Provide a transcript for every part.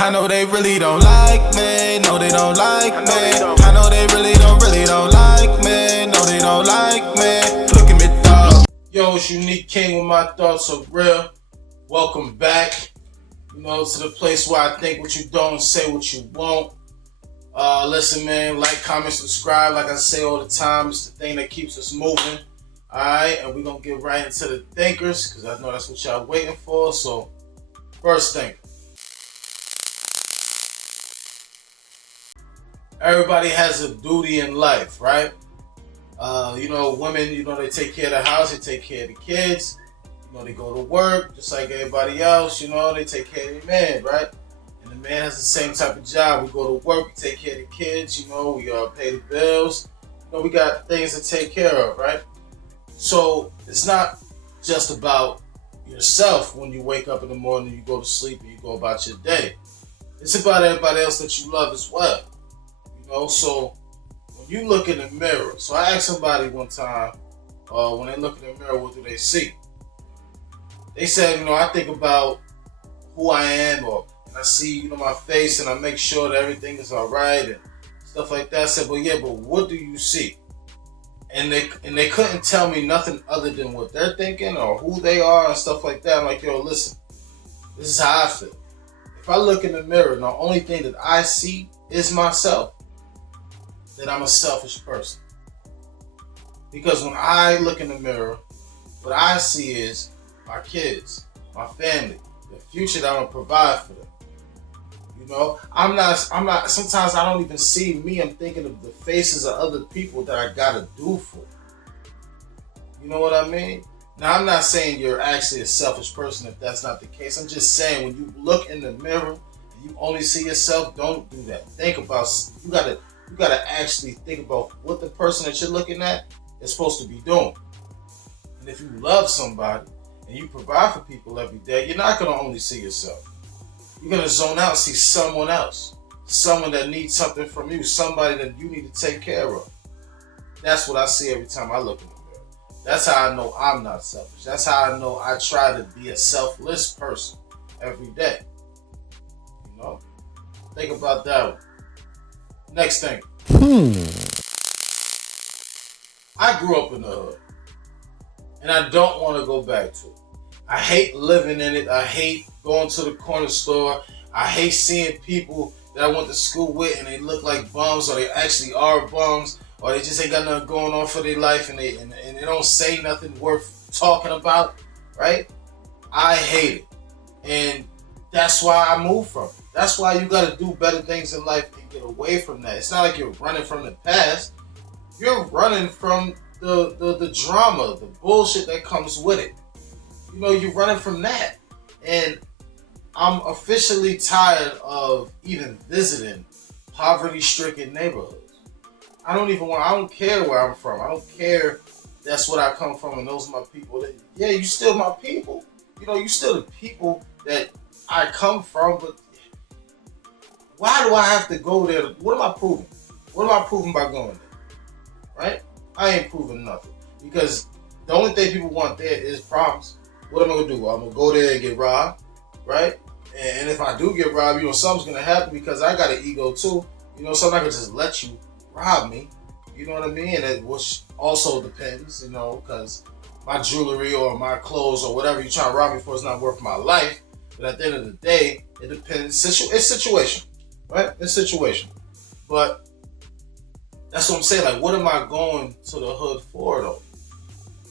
I know they really don't like me. No, they don't like me. I know they really don't like me. No, they don't like me. Look at me, dog. Yo, it's Unique King with my thoughts are real. Welcome back. You know, to the place where I think what you don't, say what you won't. Listen, man, like, comment, subscribe. Like I say all the time, it's the thing that keeps us moving. Alright, and we're going to get right into the thinkers, because I know that's what y'all waiting for. So, first thinker. Everybody has a duty in life, right? You know, women, you know, they take care of the house, they take care of the kids. You know, they go to work, just like everybody else, you know, they take care of the man, right? And the man has the same type of job. We go to work, we take care of the kids, you know, we pay the bills. You know, we got things to take care of, right? So it's not just about yourself when you wake up in the morning, you go to sleep, and you go about your day. It's about everybody else that you love as well. You know, so when you look in the mirror, so I asked somebody one time, when they look in the mirror, what do they see? They said, you know, I think about who I am, and I see, you know, my face, and I make sure that everything is all right and stuff like that. I said, well, yeah, but what do you see? And they couldn't tell me nothing other than what they're thinking or who they are and stuff like that. I'm like, yo, listen, this is how I feel. If I look in the mirror and the only thing that I see is myself, then I'm a selfish person. Because when I look in the mirror, what I see is my kids, my family, the future that I'm gonna provide for them. You know, I'm not, sometimes I don't even see me, I'm thinking of the faces of other people that I gotta do for. You know what I mean? Now, I'm not saying you're actually a selfish person if that's not the case. I'm just saying when you look in the mirror and you only see yourself, don't do that. Think about, you gotta actually think about what the person that you're looking at is supposed to be doing. And if you love somebody and you provide for people every day, you're not gonna only see yourself. You're gonna zone out and see someone else, someone that needs something from you, somebody that you need to take care of. That's what I see every time I look in the mirror. That's how I know I'm not selfish. That's how I know I try to be a selfless person every day. You know? Think about that one. Next thing. I grew up in the hood, and I don't want to go back to it. I hate living in it. I hate going to the corner store. I hate seeing people that I went to school with and they look like bums, or they actually are bums, or they just ain't got nothing going on for their life, and they don't say nothing worth talking about, right? I hate it. And that's why I moved from it. That's why you got to do better things in life and get away from that. It's not like you're running from the past. You're running from the drama, the bullshit that comes with it. You know, you're running from that. And I'm officially tired of even visiting poverty-stricken neighborhoods. I don't care where I'm from. I don't care that's what I come from and those are my people. Yeah, you still my people. You know, you still the people that I come from, but why do I have to go there? What am I proving? What am I proving by going there? Right? I ain't proving nothing. Because the only thing people want there is problems. What am I gonna do? I'm gonna go there and get robbed, right? And if I do get robbed, you know, something's gonna happen because I got an ego too. You know, so I'm not gonna just let you rob me. You know what I mean? And which also depends, you know, because my jewelry or my clothes or whatever you're trying to rob me for is not worth my life. But at the end of the day, it depends. It's situation, right? It's situation. But that's what I'm saying. Like, what am I going to the hood for, though?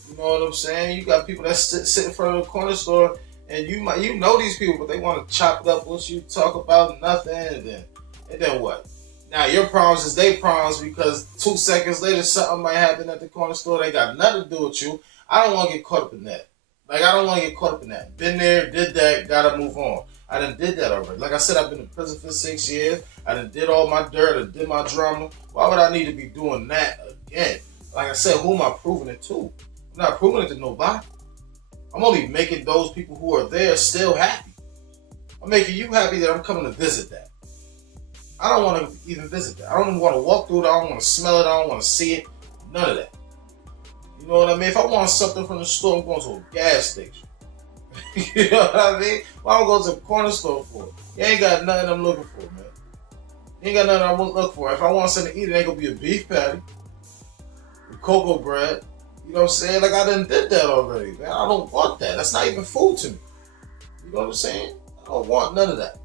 You know what I'm saying? You got people that sit in front of the corner store, and you know these people, but they want to chop it up with you, talk about nothing, and then what? Now your problems is their problems because 2 seconds later something might happen at the corner store. They got nothing to do with you. I don't want to get caught up in that. Like, I don't want to get caught up in that. Been there, did that, gotta move on. I done did that already. Like I said, I've been in prison for 6 years. I done did all my dirt. I did my drama. Why would I need to be doing that again? Like I said, who am I proving it to? I'm not proving it to nobody. I'm only making those people who are there still happy. I'm making you happy that I'm coming to visit that. I don't want to even visit that. I don't even want to walk through it. I don't want to smell it. I don't want to see it. None of that. You know what I mean? If I want something from the store, I'm going to a gas station. You know what I mean? Why I'm going to the corner store for? You ain't got nothing I'm looking for, man. You ain't got nothing I'm looking for. If I want something to eat, it ain't gonna be a beef patty with cocoa bread. You know what I'm saying? Like, I done did that already, man. I don't want that. That's not even food to me. You know what I'm saying? I don't want none of that.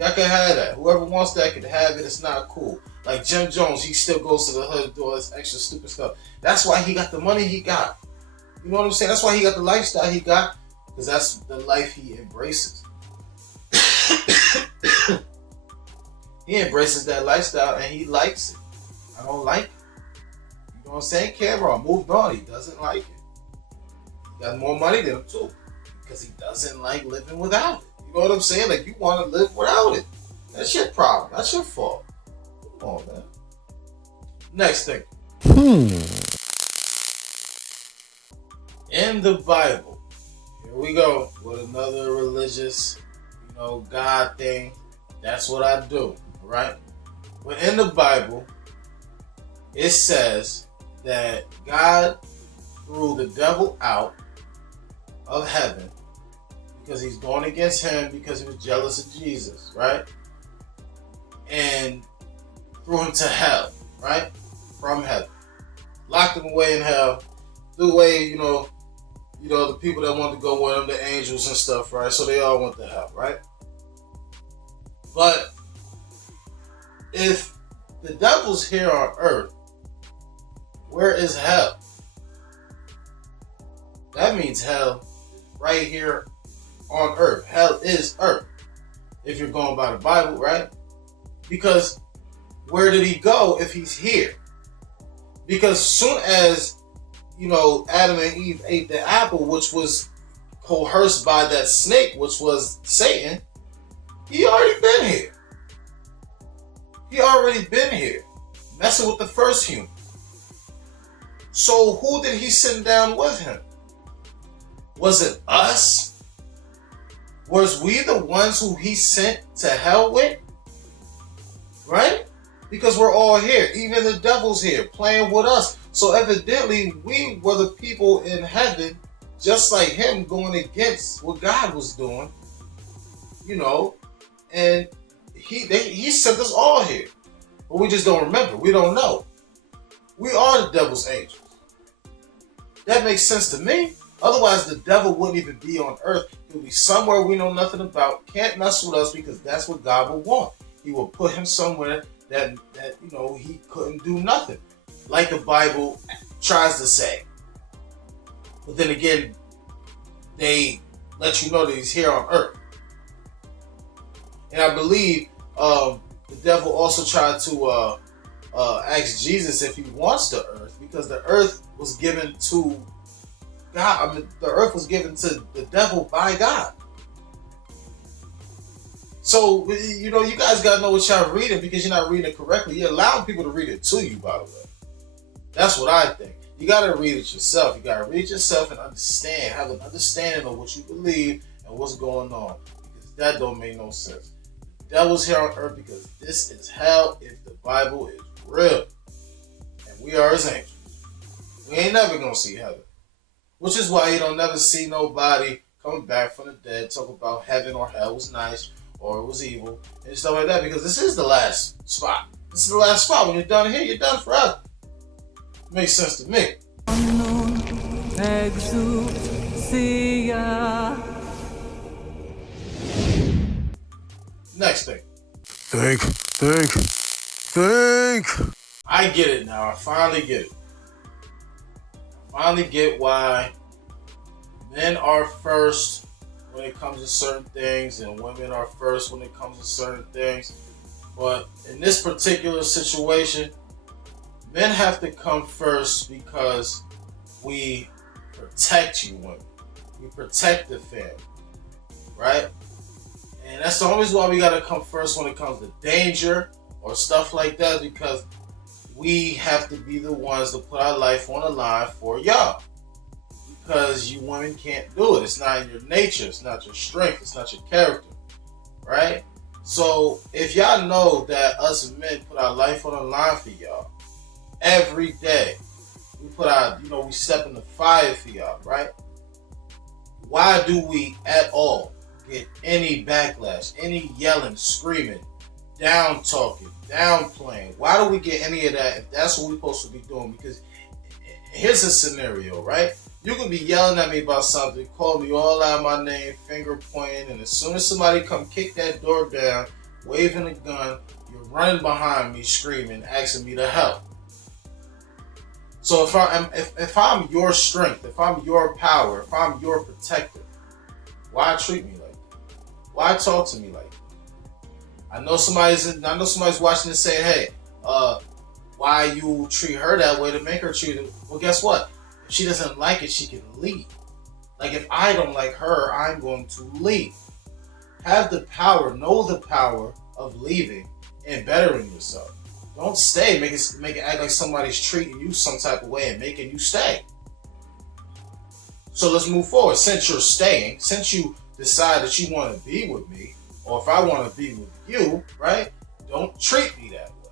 Y'all can have that. Whoever wants that can have it. It's not cool. Like Jim Jones, he still goes to the hood and do all this extra stupid stuff. That's why he got the money he got. You know what I'm saying? That's why he got the lifestyle he got. Because that's the life he embraces. He embraces that lifestyle and he likes it. I don't like it. You know what I'm saying? Cameron moved on. He doesn't like it. He got more money than him too. Because he doesn't like living without it. You know what I'm saying? Like, you want to live without it. That's your problem. That's your fault. Come on, man. Next thing. In the Bible, here we go with another religious, God thing. That's what I do, right? But in the Bible, it says that God threw the devil out of heaven because he's going against him because he was jealous of Jesus, right? And threw him to hell, right? From heaven. Locked him away in hell. Threw away, the people that wanted to go with him, the angels and stuff, right? So they all went to hell, right? But if the devil's here on earth, where is hell? That means hell is right here on earth. Hell is earth. If you're going by the Bible, right? Because where did he go if he's here? Because soon as, Adam and Eve ate the apple, which was coerced by that snake, which was Satan, he already been here. He already been here, messing with the first human. So who did he send down with him? Was it us? Was we the ones who he sent to hell with? Right? Because we're all here. Even the devil's here playing with us. So evidently we were the people in heaven, just like him, going against what God was doing. And he sent us all here. But we just don't remember. We don't know. We are the devil's angels. That makes sense to me. Otherwise, the devil wouldn't even be on earth. He would be somewhere we know nothing about. Can't mess with us because that's what God would want. He will put him somewhere that he couldn't do nothing. Like the Bible tries to say. But then again, they let you know that he's here on earth. And I believe the devil also tried to ask Jesus if he wants the earth, because the earth was given to God. The earth was given to the devil by God. So, you guys got to know what y'all reading, because you're not reading it correctly. You're allowing people to read it to you, by the way. That's what I think. You got to read it yourself. You got to read yourself and understand, have an understanding of what you believe and what's going on. Because that don't make no sense. The devil's here on earth because this is hell if the Bible is real. And we are his angels. We ain't never going to see heaven. Which is why you don't never see nobody coming back from the dead talk about heaven or hell was nice or it was evil and stuff like that, because this is the last spot. This is the last spot. When you're done here, you're done forever. Makes sense to me. Next thing. Think. I get it now. I finally get it. I finally get why men are first when it comes to certain things and women are first when it comes to certain things. But in this particular situation, men have to come first because we protect you women. We protect the family, right? And that's the only reason why we gotta come first when it comes to danger or stuff like that, because we have to be the ones to put our life on the line for y'all. Because you women can't do it. It's not in your nature. It's not your strength. It's not your character, right? So if y'all know that us men put our life on the line for y'all every day, we put our, we step in the fire for y'all, right? why do we at all get any backlash, any yelling, screaming, down talking, downplaying? Why do we get any of that if that's what we're supposed to be doing? Because here's a scenario, right? You can be yelling at me about something, call me all out my name, finger pointing, and as soon as somebody come kick that door down, waving a gun, you're running behind me, screaming, asking me to help. So if I'm your strength, if I'm your power, if I'm your protector, why treat me like that? Why talk to me like that? I know somebody's watching this saying, hey, why you treat her that way to make her treat it? Well, guess what? If she doesn't like it, she can leave. Like, if I don't like her, I'm going to leave. Have the power, know the power of leaving and bettering yourself. Don't stay, make it act like somebody's treating you some type of way and making you stay. So let's move forward. Since you're staying, since you decide that you want to be with me, or if I want to be with you, right? Don't treat me that way,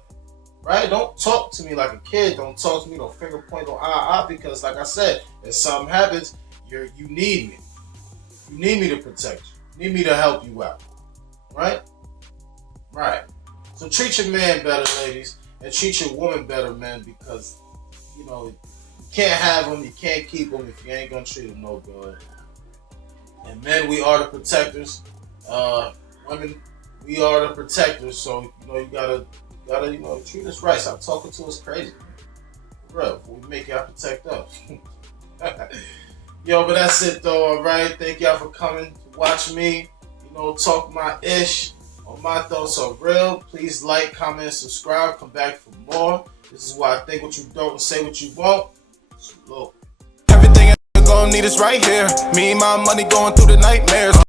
right? Don't talk to me like a kid. Don't talk to me, don't finger point, don't because like I said, if something happens, you need me. You need me to protect you. You need me to help you out, right? Right. So treat your man better, ladies, and treat your woman better, men, because, you can't have them, you can't keep them if you ain't gonna treat them no good. And men, we are the protectors. Women, we are the protectors. So you gotta treat us right. Stop talking to us crazy, man. For real, before we make y'all protect us. Yo, but that's it though. All right, thank y'all for coming to watch me. Talk my ish. My thoughts are real. Please like, comment, and subscribe. Come back for more. This is why I think what you don't and say what you won't. Salute. Everything you're gonna need is right here. Me and my money going through the nightmares.